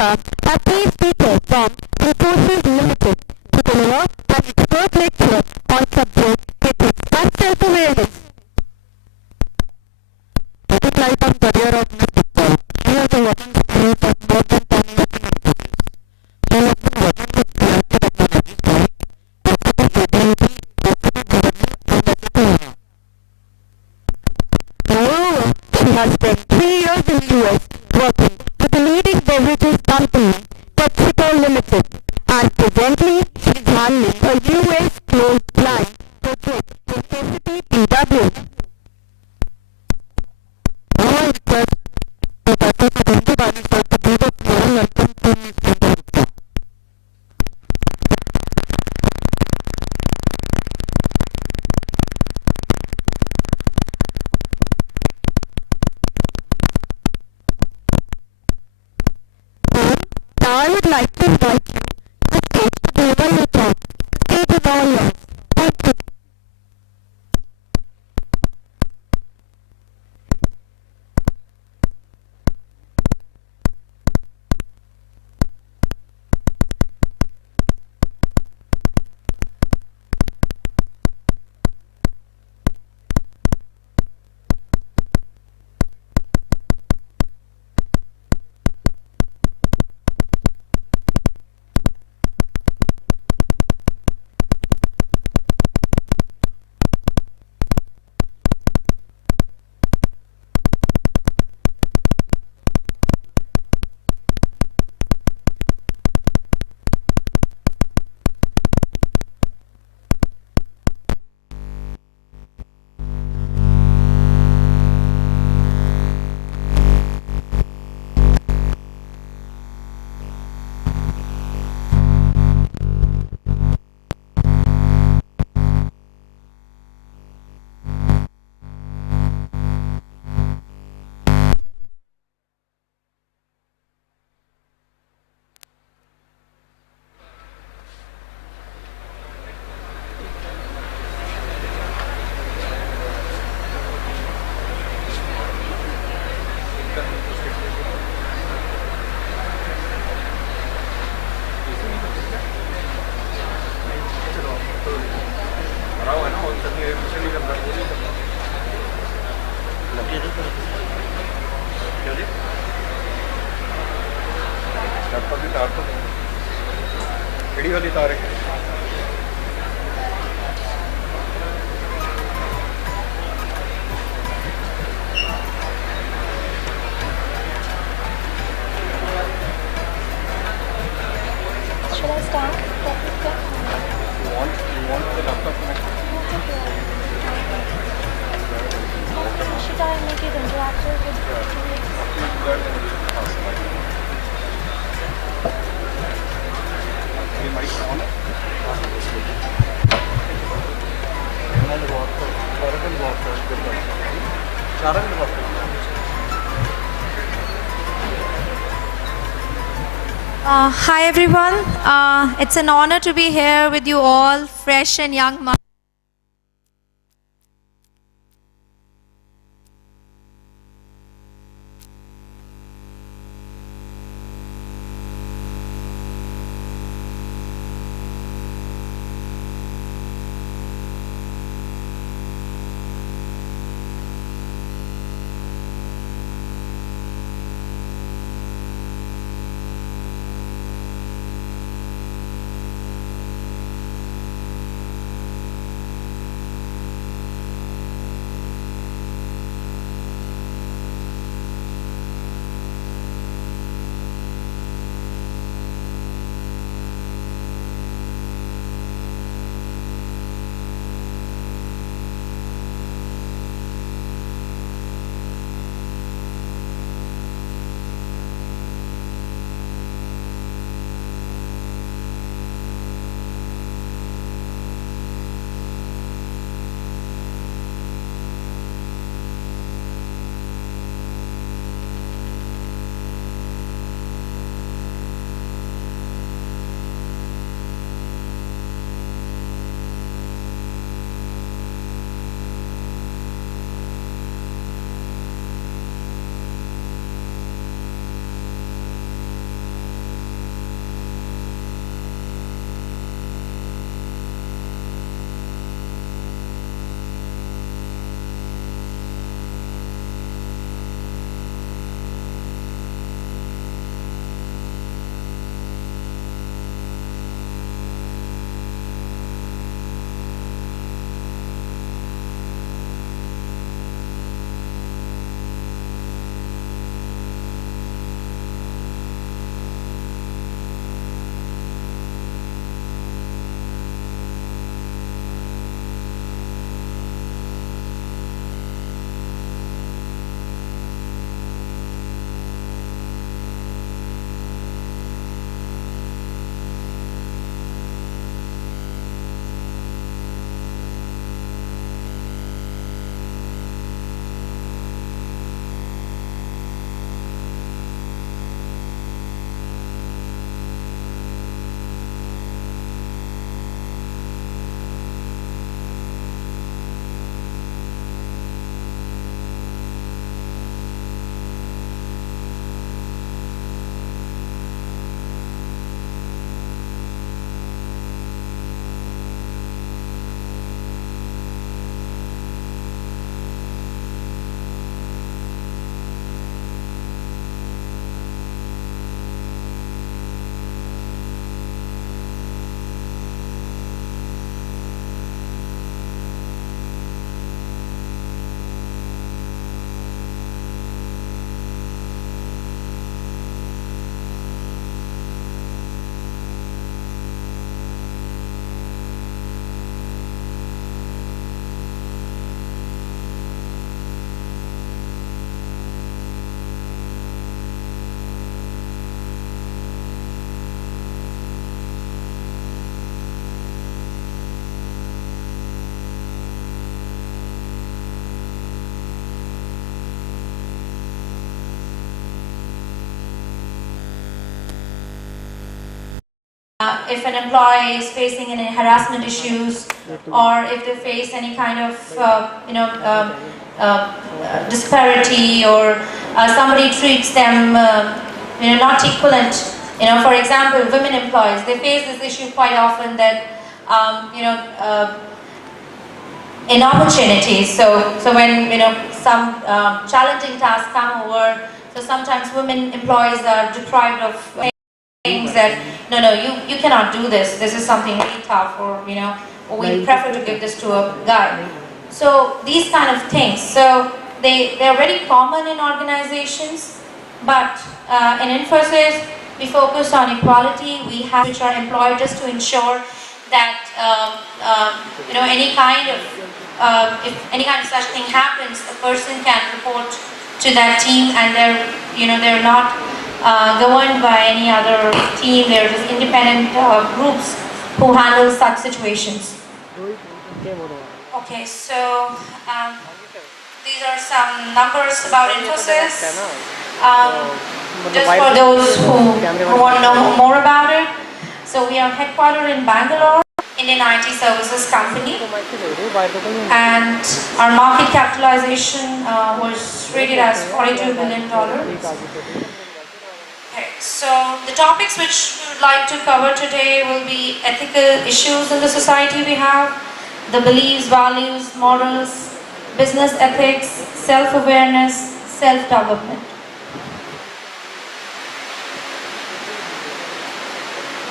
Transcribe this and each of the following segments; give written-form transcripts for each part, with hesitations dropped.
welcome our key speaker from Resources Limited to deliver an expert lecture on subject ethics and self-awareness. Ethic life and career of Ms. Gupta. She has a working experience of more than 10 years in expertise. She has been working with PIT technologies like SAP Utility, SAP Governing, and SAP HANA. Moreover, she has spent 3 years in US working with the leading beverages company PepsiCo Limited, and presently she is handling a US closed line project in SAP PW. Now I request Professor Sudhindra Bani sir to give a warm welcome to Ms. Chandigarh. Now I would like to invite you to the stage to deliver your talk. The stage is all yours. Thank you. Should I start? Should I make it interactive with Hi everyone, it's an honor to be here with you all, fresh and young minds. if an employee is facing any harassment issues, or if they face any kind of disparity, or somebody treats them not equivalent. For example, women employees, they face this issue quite often, that in opportunities. So when some challenging tasks come over, so sometimes women employees are deprived of things that no, you cannot do this. This is something really tough, or we prefer to give this to a guy. So these kind of things. So they're very common in organizations, but in Infosys we focus on equality. We have which are employed just to ensure that any kind of if any kind of such thing happens, a person can report to that team, and they're not governed by any other team. They're just independent groups who handle such situations. Okay, so these are some numbers about Infosys. Just for those who want to know more about it. So we are headquartered in Bangalore, Indian IT services company, and our market capitalization was rated as $42 billion. Okay, so the topics which we would like to cover today will be ethical issues in the society we have, the beliefs, values, morals, business ethics, self-awareness, self-development.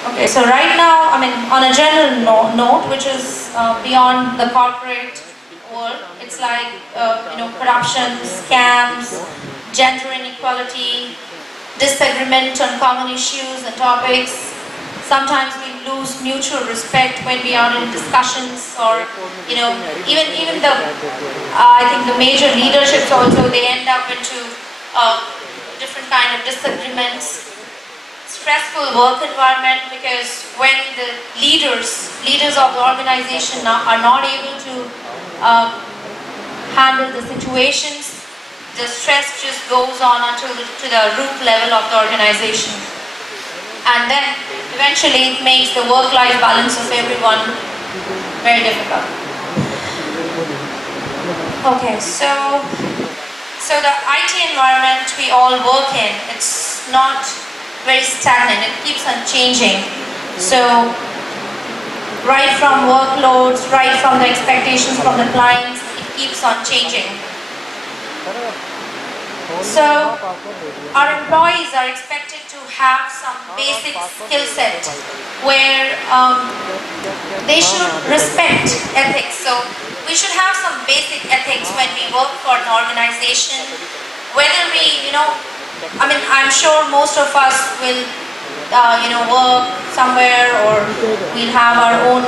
Okay, so right now, on a general note, which is beyond the corporate world, it's like, corruption, scams, gender inequality, disagreement on common issues and topics. Sometimes we lose mutual respect when we are in discussions, or, even the, I think the major leaderships also, they end up into different kind of disagreements. Stressful work environment, because when the leaders of the organization are not able to handle the situations, the stress just goes on until to the root level of the organization, and then eventually it makes the work-life balance of everyone very difficult. Okay, so the IT environment we all work in, it's not very stagnant, it keeps on changing. So right from workloads, right from the expectations from the clients, it keeps on changing. So our employees are expected to have some basic skill set where they should respect ethics. So we should have some basic ethics when we work for an organization, whether we, I'm sure most of us will, work somewhere, or we'll have our own,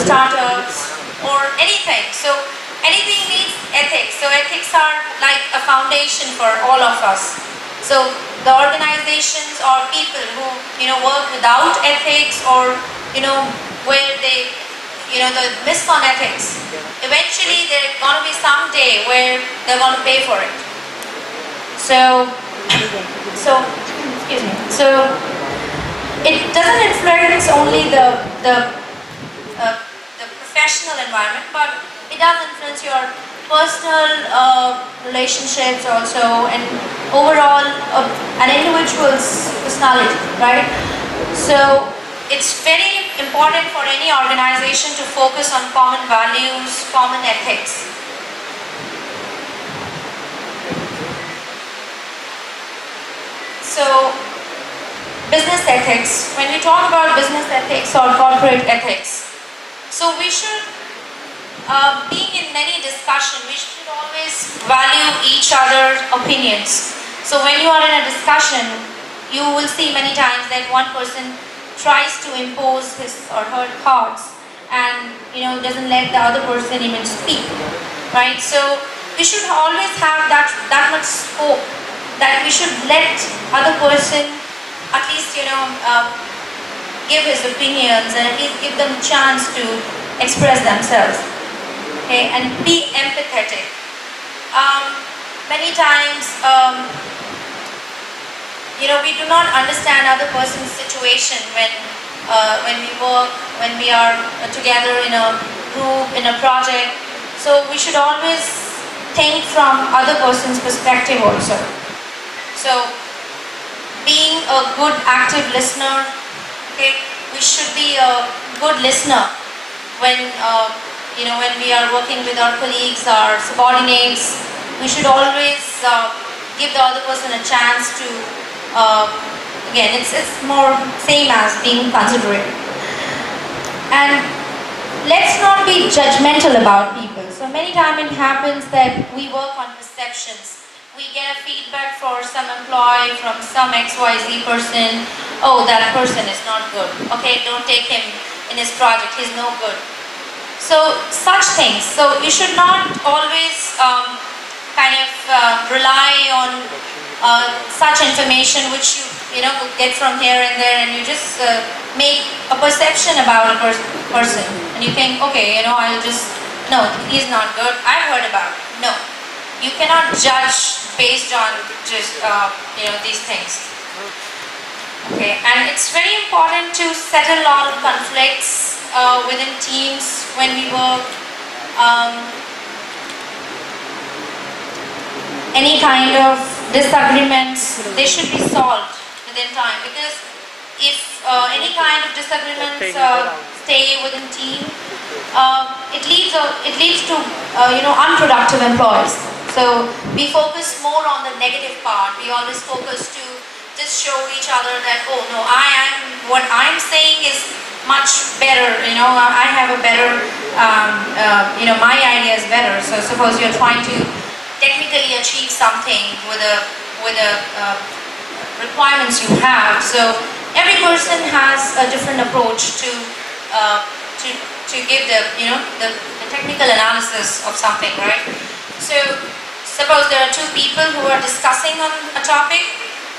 startups or anything. So anything needs ethics. So ethics are like a foundation for all of us. So the organizations or people who, work without ethics, or, where they, they miss on ethics, eventually there's going to be some day where they're going to pay for it. So excuse me. So it doesn't influence only the professional environment, but it does influence your personal relationships also, and overall an individual's personality, right? So it's very important for any organization to focus on common values, common ethics. So, business ethics. When we talk about business ethics or corporate ethics, so we should, being in any discussion, we should always value each other's opinions. So when you are in a discussion, you will see many times that one person tries to impose his or her thoughts, and doesn't let the other person even speak, right? So we should always have that much scope, that we should let other person at least give his opinions, and at least give them chance to express themselves. Okay, and be empathetic. Many times we do not understand other person's situation when when we work, when we are together in a group, in a project. So we should always think from other person's perspective also. So being a good active listener, okay, we should be a good listener when when we are working with our colleagues, our subordinates. We should always give the other person a chance to again, it's more same as being considerate. And let's not be judgmental about people. So many times it happens that we work on perceptions. We get a feedback for some employee from some XYZ person. Oh, that person is not good. Okay, don't take him in his project. He's no good. So such things. So you should not always rely on such information which you get from here and there, and you just make a perception about a person, and you think, okay, I'll just no, he's not good. I've heard about it. No, you cannot judge based on just these things. Okay, and it's very important to settle all conflicts within teams when we work. Any kind of disagreements, they should be solved within time, because if any kind of disagreements stay within team, it leads to unproductive employees. So we focus more on the negative part. We always focus to just show each other that, oh no, what I'm saying is much better. I have a better, my idea is better. So suppose you're trying to technically achieve something with the requirements you have. So every person has a different approach to give the technical analysis of something, right? So suppose there are two people who are discussing on a topic,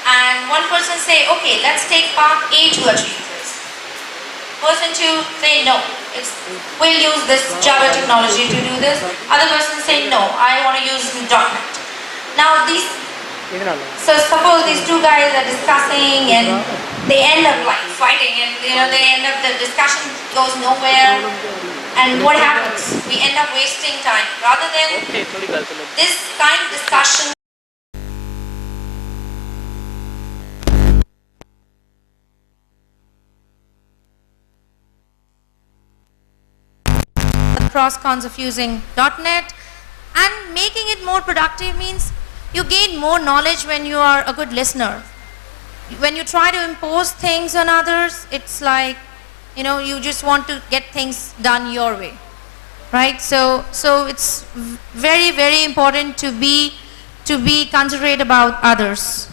and one person say, okay, let's take path A to achieve this. Person two say, no, we'll use this Java technology to do this. Other person say, no, I want to use .NET. Now so suppose these two guys are discussing and they end up like fighting, and the discussion goes nowhere, and what happens? We end up wasting time rather than this kind of discussion. Pros cons of using .NET, and making it more productive means you gain more knowledge when you are a good listener. When you try to impose things on others, it's like you just want to get things done your way, right? So it's very, very important to be considerate about others.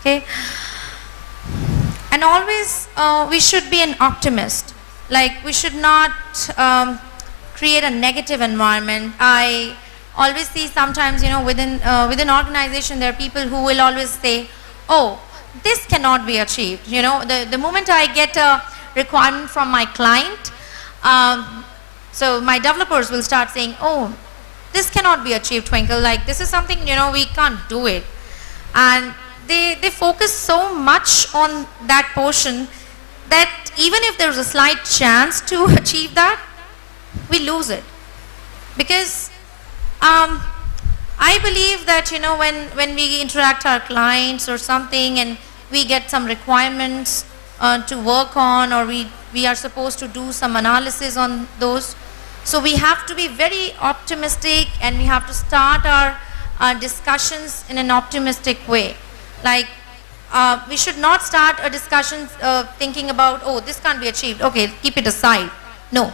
Okay, and always we should be an optimist. Like, we should not create a negative environment. I always see sometimes, within organization, there are people who will always say, oh, this cannot be achieved. The moment I get a requirement from my client, so my developers will start saying, oh, this cannot be achieved, Twinkle. Like, this is something, we can't do it. And they focus so much on that portion that even if there's a slight chance to achieve that, we lose it. Because I believe that when we interact our clients or something, and we get some requirements to work on, or we are supposed to do some analysis on those, so we have to be very optimistic, and we have to start our discussions in an optimistic way. Like, we should not start a discussion thinking about, oh, this can't be achieved, okay, keep it aside. No,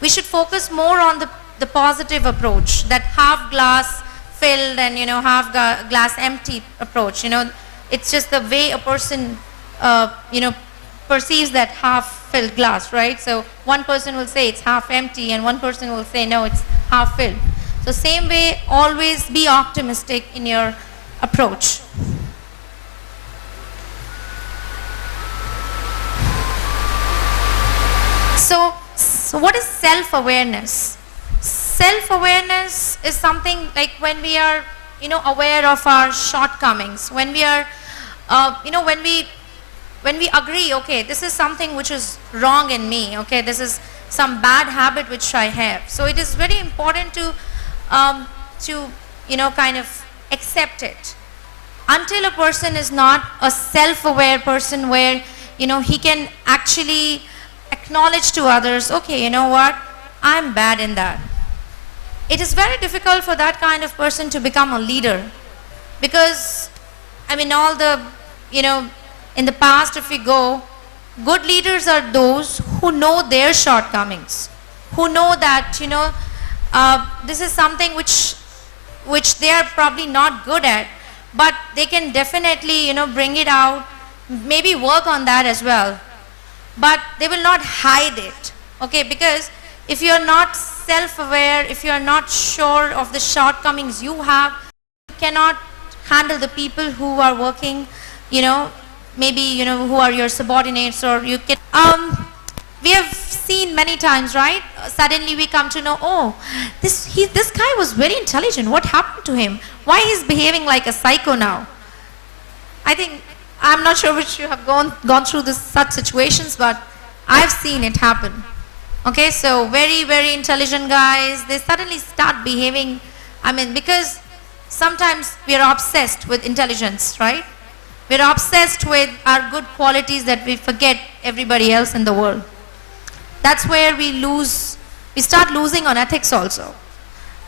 we should focus more on the positive approach, that half glass filled and half glass empty approach. It's just the way a person perceives that half filled glass, right? So one person will say it's half empty, and one person will say no, it's half filled. So same way, always be optimistic in your approach. So what is self-awareness? Self-awareness is something like when we are, aware of our shortcomings, when we are, when we when we agree, okay, this is something which is wrong in me, okay, this is some bad habit which I have. So it is very important to kind of accept it. Until a person is not a self-aware person where, he can actually acknowledge to others, okay, you know what, I'm bad in that. It is very difficult for that kind of person to become a leader, because, all the, in the past, if we go, good leaders are those who know their shortcomings, who know that, this is something which they are probably not good at, but they can definitely, bring it out, maybe work on that as well. But they will not hide it, okay? Because if you are not self-aware, if you are not sure of the shortcomings you have, you cannot handle the people who are working, maybe, who are your subordinates, or you can, we have seen many times, right? Suddenly we come to know, oh, this guy was very intelligent. What happened to him? Why he's behaving like a psycho now? I'm not sure which you have gone through such situations, but I've seen it happen. Okay, so very, very intelligent guys, they suddenly start behaving, because sometimes we are obsessed with intelligence, right? We're obsessed with our good qualities that we forget everybody else in the world. That's where we start losing on ethics also.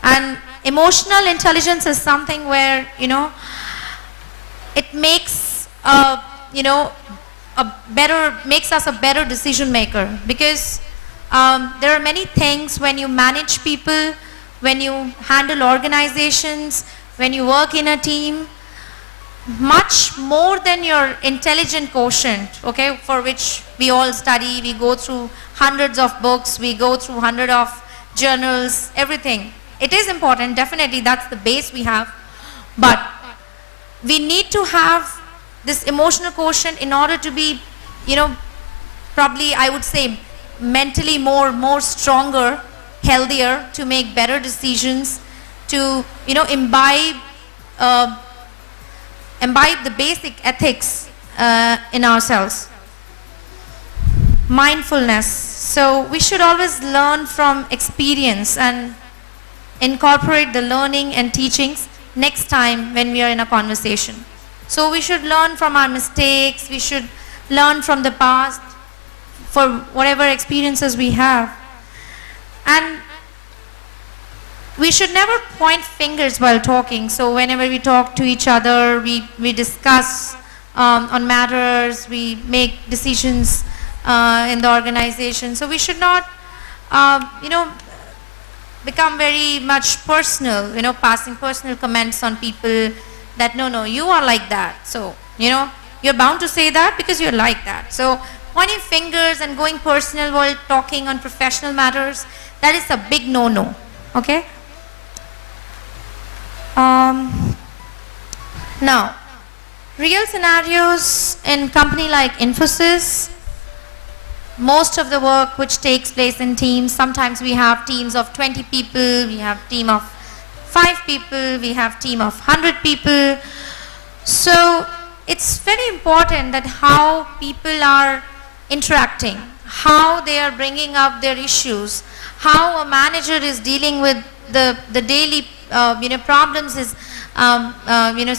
And emotional intelligence is something where, it makes, makes us a better decision maker, because there are many things when you manage people, when you handle organizations, when you work in a team, much more than your intelligent quotient, okay, for which we all study, we go through hundreds of books, we go through hundreds of journals, everything. It is important, definitely, that's the base we have, but we need to have this emotional quotient in order to be, probably I would say mentally more stronger, healthier, to make better decisions, to, imbibe the basic ethics in ourselves. Mindfulness. So we should always learn from experience and incorporate the learning and teachings next time when we are in a conversation. So we should learn from our mistakes, we should learn from the past, for whatever experiences we have. And we should never point fingers while talking. So whenever we talk to each other, we discuss on matters, we make decisions in the organization. So we should not, become very much personal, passing personal comments on people that, no, you are like that. So, you're bound to say that because you're like that. So pointing fingers and going personal while talking on professional matters, that is a big no-no, okay? Now, real scenarios in company like Infosys, most of the work which takes place in teams, sometimes we have teams of 20 people, we have team of 5 people, we have team of 100 people. So it's very important that how people are interacting, how they are bringing up their issues, how a manager is dealing with the daily problems his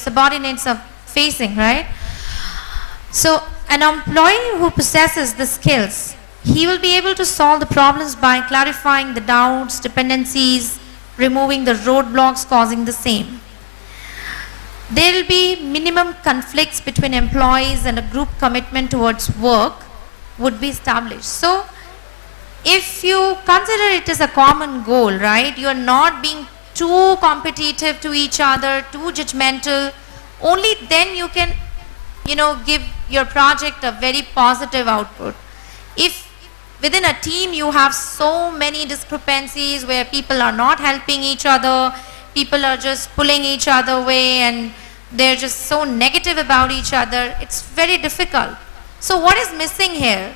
subordinates are facing, right? So an employee who possesses the skills, he will be able to solve the problems by clarifying the doubts, dependencies, removing the roadblocks causing the same. There will be minimum conflicts between employees, and a group commitment towards work would be established. So if you consider it as a common goal, right, you are not being too competitive to each other, too judgmental, only then you can, give your project a very positive output. If within a team you have so many discrepancies where people are not helping each other, people are just pulling each other away, and they're just so negative about each other, it's very difficult. So what is missing here?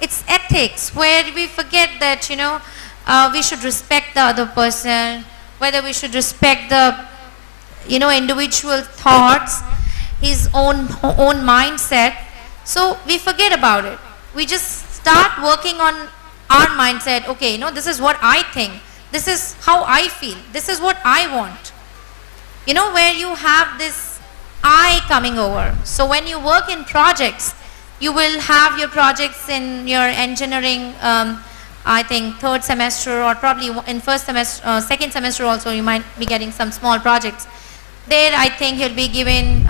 It's ethics, where we forget that, we should respect the other person, whether we should respect the, individual thoughts, his own mindset. So we forget about it. We just start working on our mindset. Okay, this is what I think. This is how I feel. This is what I want. Where you have this I coming over. So when you work in projects, you will have your projects in your engineering, I think third semester, or probably in first semester, second semester also you might be getting some small projects. There I think you'll be given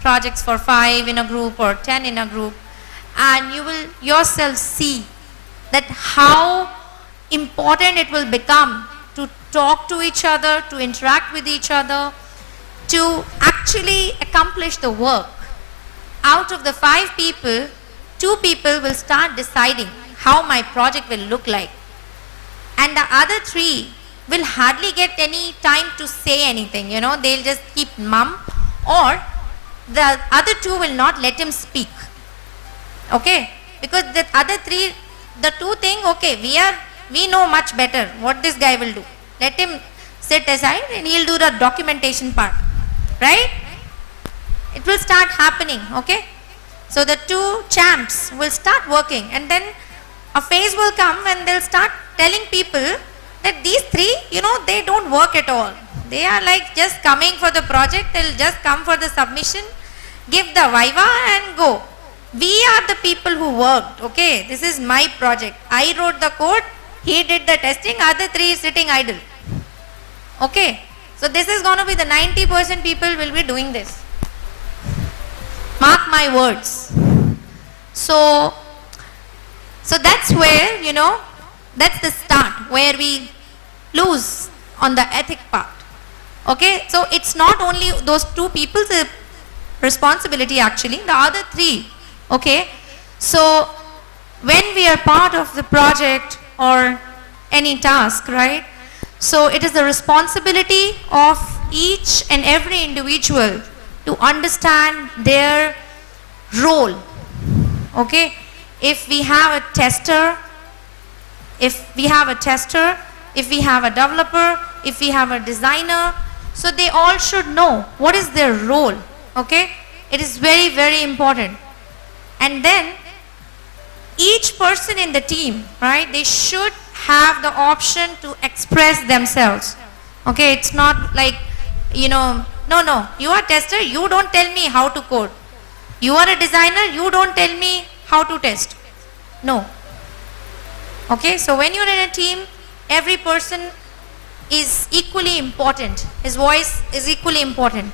projects for 5 in a group or 10 in a group, and you will yourself see that how important it will become to talk to each other, to interact with each other, to actually accomplish the work. Out of the 5 people, 2 people will start deciding how my project will look like, and the other 3 will hardly get any time to say anything. They'll just keep mum, or the other 2 will not let him speak. Okay, because the other 3, the 2 think, okay, we know much better what this guy will do. Let him sit aside and he'll do the documentation part, right? It will start happening. Okay, so the 2 champs will start working, and then a phase will come when they'll start telling people that these 3, they don't work at all. They are like just coming for the project. They'll just come for the submission, give the viva and go. We are the people who worked. Okay, this is my project. I wrote the code, he did the testing, other 3 is sitting idle. Okay, so this is going to be the 90% people will be doing this. Mark my words. So that's where, that's the start where we lose on the ethic part. Okay, so it's not only those 2 people's responsibility actually, the other 3. Okay, so when we are part of the project or any task, right? So it is the responsibility of each and every individual to understand their role. Okay, if we have a tester, if we have a developer, if we have a designer, so they all should know what is their role. Okay, it is very, very important. And then each person in the team, right, they should have the option to express themselves. Okay, it's not like, no, you are a tester, you don't tell me how to code. You are a designer, you don't tell me how to test. No. Okay, so when you're in a team, every person is equally important. His voice is equally important.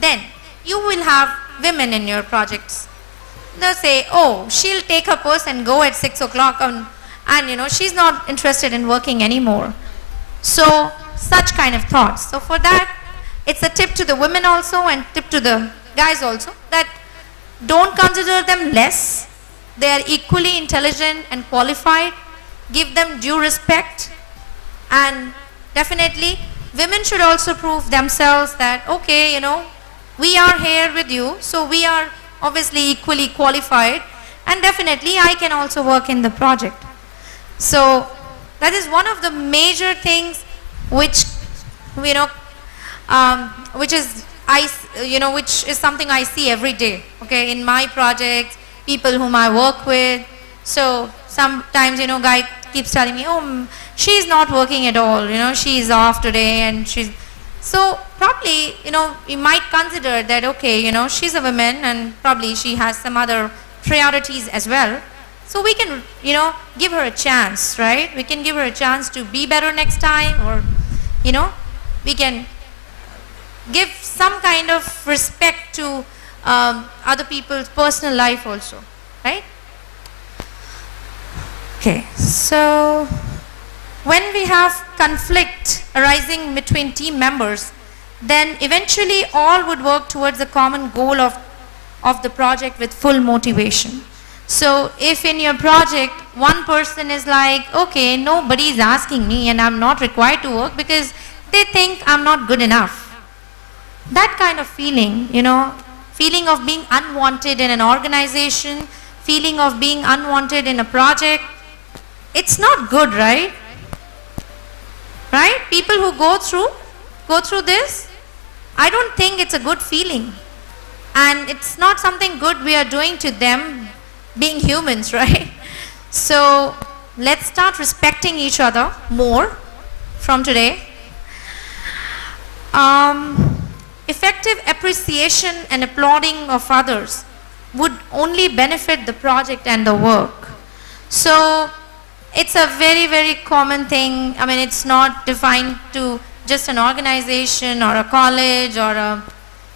Then you will have women in your projects. They'll say, oh, she'll take her purse and go at 6 o'clock and she's not interested in working anymore. So such kind of thoughts. So for that, it's a tip to the women also and tip to the guys also, that don't consider them less. They are equally intelligent and qualified. Give them due respect, and definitely women should also prove themselves that, okay, we are here with you, so we are obviously equally qualified, and definitely I can also work in the project. So that is one of the major things which which is something I see every day, okay, in my projects, people whom I work with. So sometimes, guy keeps telling me, oh, she's not working at all, she's off today, and so probably, you might consider that, okay, she's a woman and probably she has some other priorities as well. So we can, give her a chance, right? We can give her a chance to be better next time, or, we can give some kind of respect to other people's personal life also, right? Okay, so when we have conflict arising between team members, then eventually all would work towards a common goal of the project with full motivation. So if in your project one person is like, okay, nobody is asking me and I'm not required to work because they think I'm not good enough. That kind of feeling, feeling of being unwanted in an organization, feeling of being unwanted in a project, it's not good, right? Right? People who go through this, I don't think it's a good feeling. and it's not something good we are doing to them, being humans, right? So let's start respecting each other more from today. Effective appreciation and applauding of others would only benefit the project and the work. So it's a very, very common thing. I mean, it's not defined to just an organization or a college or a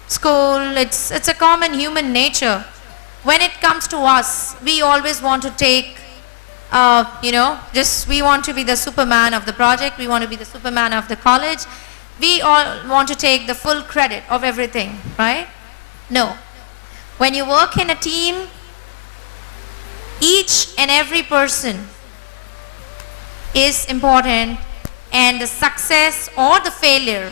school. It's a common human nature. When it comes to us, we always want to take, we want to be the Superman of the project. We want to be the Superman of the college. We all want to take the full credit of everything, right? No. When you work in a team, each and every person is important, and the success or the failure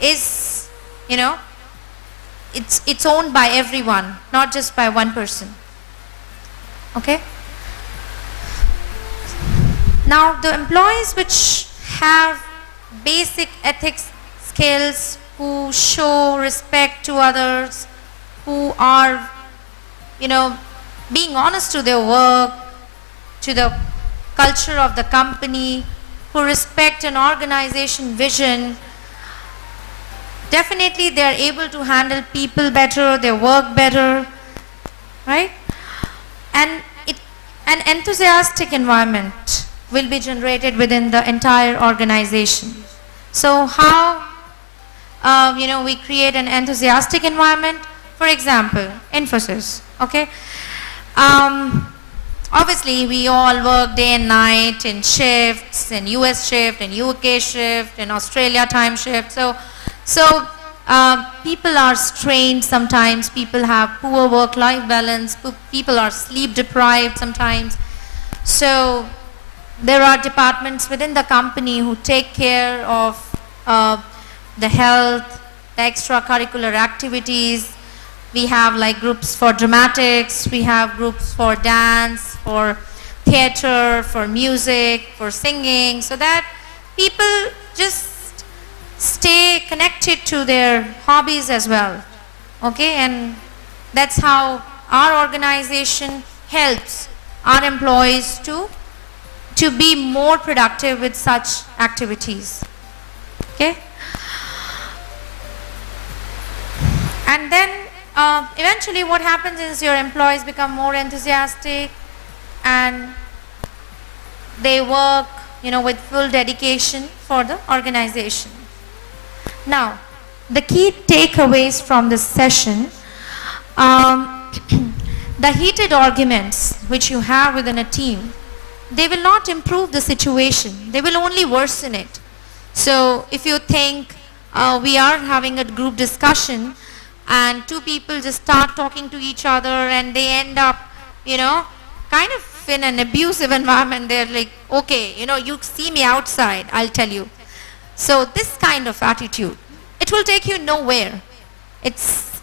is, it's owned by everyone, not just by one person. Okay? Now, the employees which have basic ethics skills, who show respect to others, who are, being honest to their work, to the culture of the company, who respect an organization vision, definitely they are able to handle people better, their work better, right? And an enthusiastic environment will be generated within the entire organization. So how we create an enthusiastic environment? For example, Infosys, okay? Obviously, we all work day and night in shifts, in US shift, in UK shift, in Australia time shift. So people are strained sometimes. People have poor work-life balance. People are sleep deprived sometimes. So there are departments within the company who take care of the health, the extracurricular activities. We have like groups for dramatics, we have groups for dance, for theater, for music, for singing, so that people just stay connected to their hobbies as well. Okay, and that's how our organization helps our employees to be more productive with such activities. Okay? And then eventually what happens is your employees become more enthusiastic and they work, with full dedication for the organization. Now, the key takeaways from this session, the heated arguments which you have within a team, they will not improve the situation, they will only worsen it. So if you think we are having a group discussion and two people just start talking to each other and they end up, kind of in an abusive environment, they're like, okay, you see me outside, I'll tell you. So this kind of attitude, it will take you nowhere. It's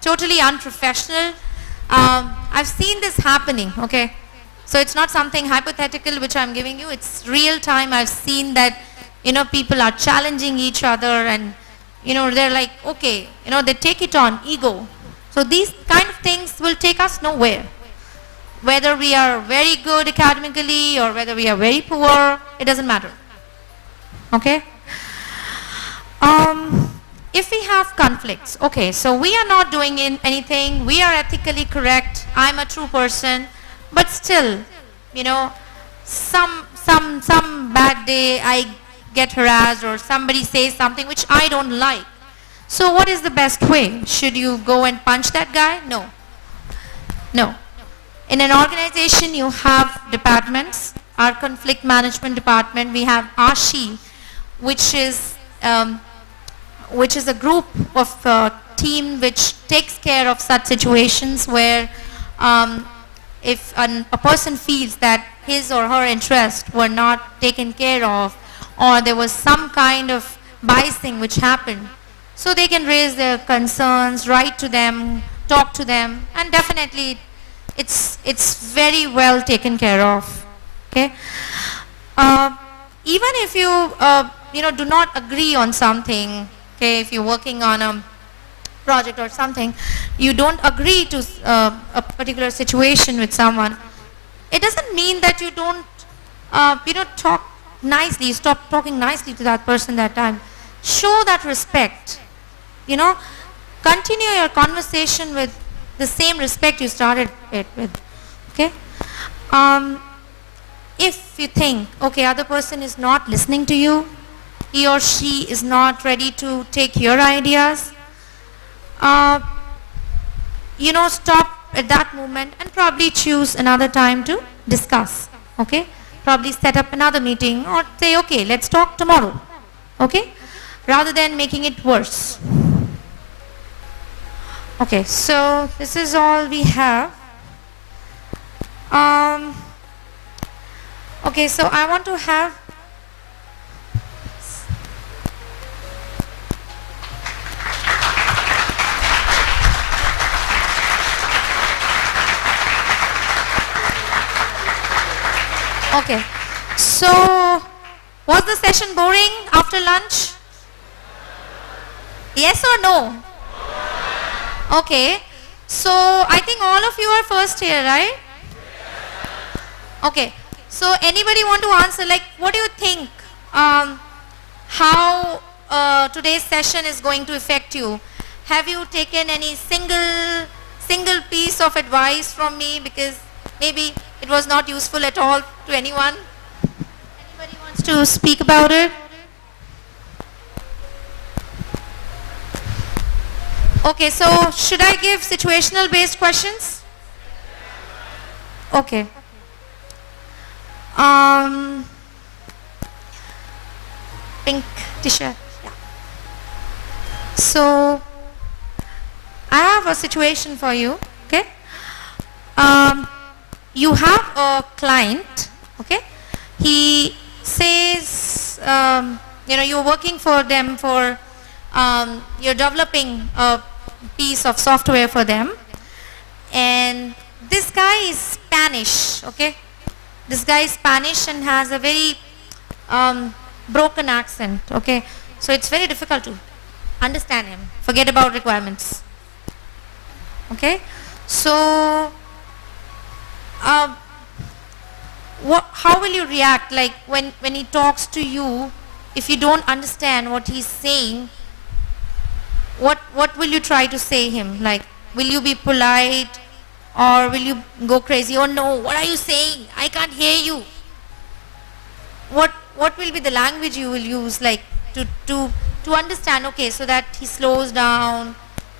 totally unprofessional. I've seen this happening, okay? So it's not something hypothetical which I'm giving you, it's real time. I've seen that, people are challenging each other and, they're like, okay, they take it on, ego. So these kind of things will take us nowhere. Whether we are very good academically or whether we are very poor, it doesn't matter. Okay? If we have conflicts, okay, so we are not doing anything, we are ethically correct, I'm a true person, but still, some bad day I get harassed or somebody says something which I don't like. So what is the best way? Should you go and punch that guy? No. No. In an organization you have departments. Our conflict management department, we have ASHI, which is a group of team which takes care of such situations where if a person feels that his or her interests were not taken care of, or there was some kind of biasing which happened, so they can raise their concerns, write to them, talk to them, and definitely it's very well taken care of. Okay? Even if you do not agree on something, okay, if you're working on project or something, you don't agree to a particular situation with someone, it doesn't mean that you don't, talk nicely, stop talking nicely to that person that time. Show that respect, continue your conversation with the same respect you started it with, okay? If you think, okay, other person is not listening to you, he or she is not ready to take your ideas, stop at that moment and probably choose another time to discuss, okay? Probably set up another meeting or say, okay, let's talk tomorrow, okay? Rather than making it worse. Okay, so this is all we have. Okay, so I want to have okay, so was the session boring after lunch? Yes or no? Okay, so I think all of you are first here, right? Okay, so anybody want to answer, like, what do you think, how today's session is going to affect you? Have you taken any single piece of advice from me, because maybe it was not useful at all to anyone? Anybody wants to speak about it? Okay, so should I give situational based questions? Okay. Pink t-shirt. Yeah. So I have a situation for you, okay? You have a client, okay? He says, you're working for them for, you're developing a piece of software for them, and this guy is Spanish, okay? This guy is Spanish and has a very broken accent, okay? So it's very difficult to understand him. Forget about requirements, okay? So how will you react, like when he talks to you? If you don't understand what he's saying, what will you try to say him? Like, will you be polite, or will you go crazy? Oh no, what are you saying? I can't hear you. What will be the language you will use, like to understand, okay, so that he slows down,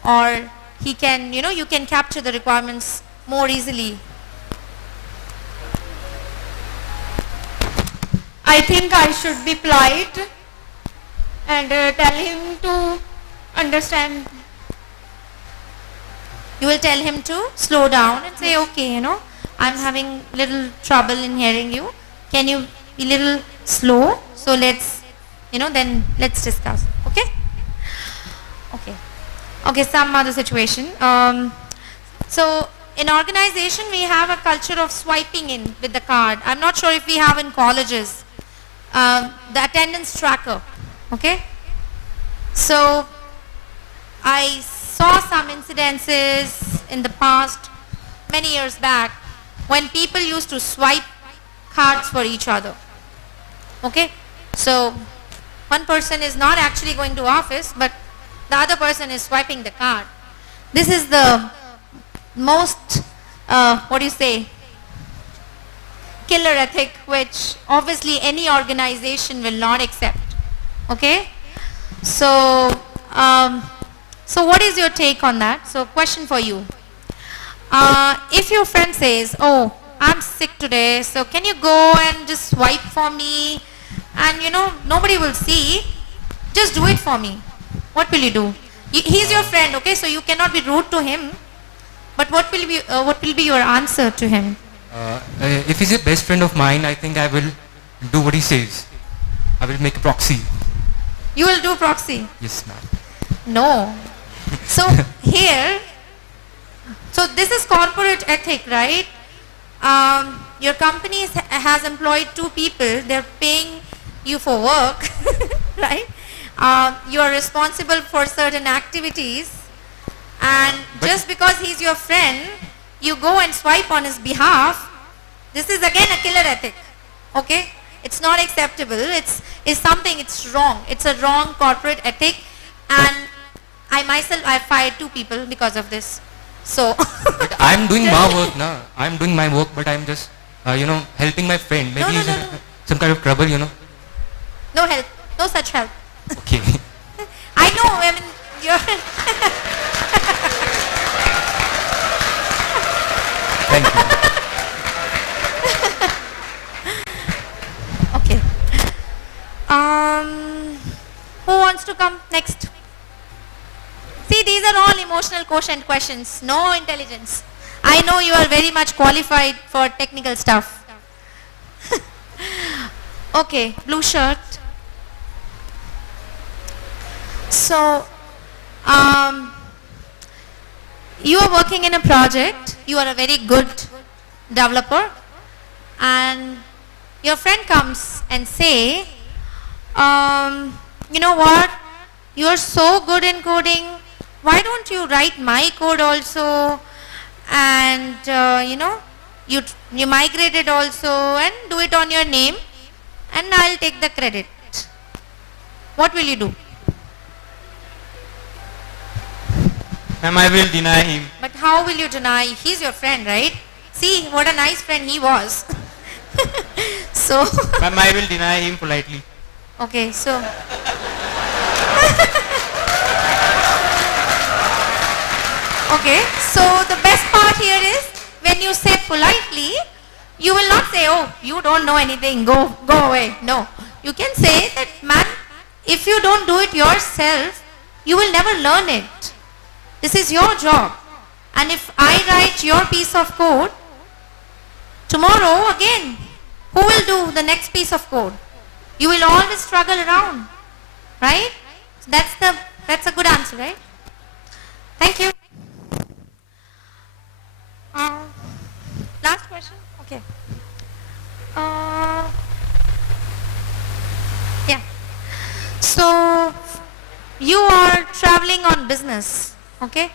or he can, you can capture the requirements more easily? I think I should be polite and tell him to understand. You will tell him to slow down and say, okay, I'm having little trouble in hearing you. Can you be little slow? So let's, then let's discuss. Okay? Okay. Okay, some other situation. So in organization, we have a culture of swiping in with the card. I'm not sure if we have in colleges. The attendance tracker. Okay? So I saw some incidences in the past, many years back, when people used to swipe cards for each other. Okay? So one person is not actually going to office, but the other person is swiping the card. This is the most, killer ethic, which obviously any organization will not accept. Okay? So, so what is your take on that? So question for you. If your friend says, oh, I'm sick today, so can you go and just swipe for me? And nobody will see. Just do it for me. What will you do? He's your friend, okay? So you cannot be rude to him. But what will be your answer to him? If he's a best friend of mine, I think I will do what he says. I will make a proxy. You will do proxy? Yes, ma'am. No. So here, so this is corporate ethic, right? Your company has employed 2 people. They're paying you for work, right? You are responsible for certain activities. And just because he's your friend, you go and swipe on his behalf. This is again a killer ethic. Okay? It's not acceptable. It's something, it's wrong. It's a wrong corporate ethic. And I myself, I fired 2 people because of this. So. But I'm doing my work now. I'm doing my work, but I'm just, helping my friend. Maybe he's in some kind of trouble, No help. No such help. Okay. I know, I mean, you're... Thank you. Okay. Who wants to come next? See, these are all emotional quotient questions. No intelligence. I know you are very much qualified for technical stuff. Okay, blue shirt. So, you are working in a project. You are a very good developer, and your friend comes and say, you know what, you are so good in coding, why don't you write my code also, and you migrate it also and do it on your name, and I'll take the credit. What will you do? Ma'am, I will deny him. But how will you deny? He's your friend, right? See what a nice friend he was. So Ma'am, I will deny him politely. okay, so okay, so the best part here is when you say politely, you will not say, oh, you don't know anything, go away. No, you can say that, man, if you don't do it yourself, you will never learn it. This is your job. And if I write your piece of code, tomorrow again, who will do the next piece of code? You will always struggle around, right? So that's a good answer, right? Thank you. Last question? Okay. Yeah. So, you are traveling on business, okay?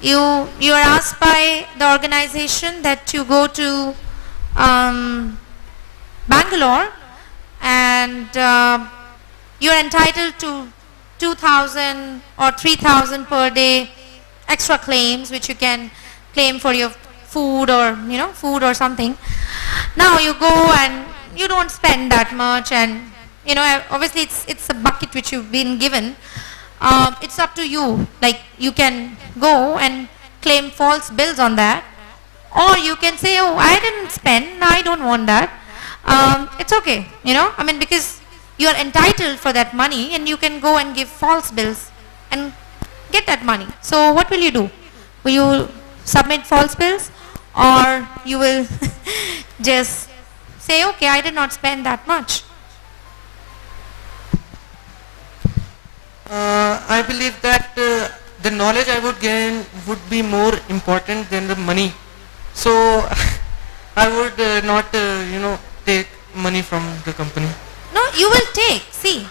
You are asked by the organization that you go to Bangalore, and you are entitled to 2,000 or 3,000 per day extra claims, which you can claim for your food or food or something. Now you go and you don't spend that much, and obviously it's a bucket which you've been given. It's up to you. Like, you can go and claim false bills on that, or you can say, oh, I didn't spend, I don't want that. It's okay, I mean, because you are entitled for that money, and you can go and give false bills and get that money. So what will you do? Will you submit false bills, or you will just say, okay, I did not spend that much? I believe that the knowledge I would gain would be more important than the money. So I would not, take money from the company. No, you will take. See,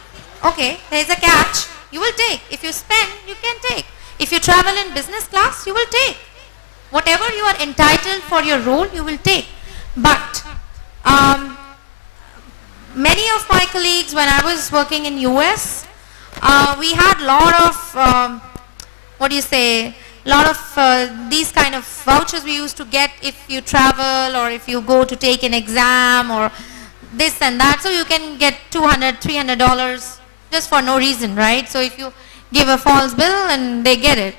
okay, there is a catch. You will take. If you spend, you can take. If you travel in business class, you will take. Whatever you are entitled for your role, you will take. But many of my colleagues, when I was working in US, we had a lot of, these kind of vouchers we used to get if you travel, or if you go to take an exam, or this and that. So you can get $200, $300 just for no reason, right? So if you give a false bill and they get it.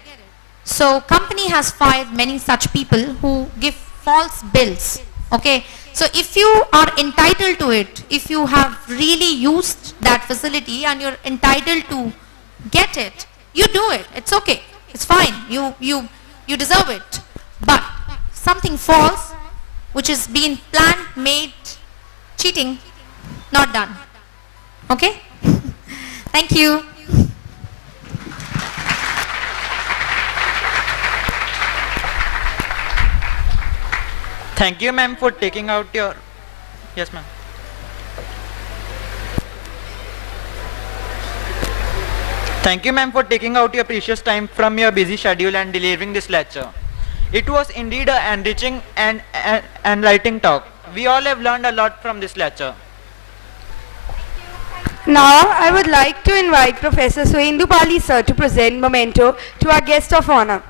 So company has fired many such people who give false bills. Okay. So if you are entitled to it, if you have really used that facility and you're entitled to get it, you do it. It's okay. It's fine. You deserve it. But something false, which is being planned, made, cheating, not done. Okay? Thank you. Thank you, ma'am, for taking out your... Yes, ma'am. Thank you, ma'am, for taking out your precious time from your busy schedule and delivering this lecture. It was indeed an enriching and enlightening talk. We all have learned a lot from this lecture. Now, I would like to invite Professor Suendu Pali sir to present memento to our guest of honor.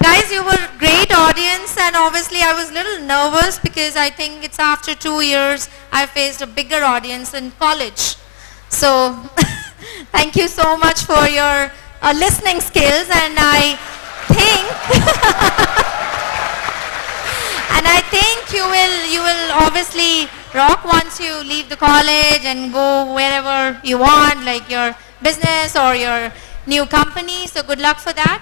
Guys, you were great audience, and obviously I was a little nervous because I think it's after 2 years I faced a bigger audience in college. So thank you so much for your listening skills, and I think and I think you will obviously rock once you leave the college and go wherever you want, like your business or your new company. So good luck for that.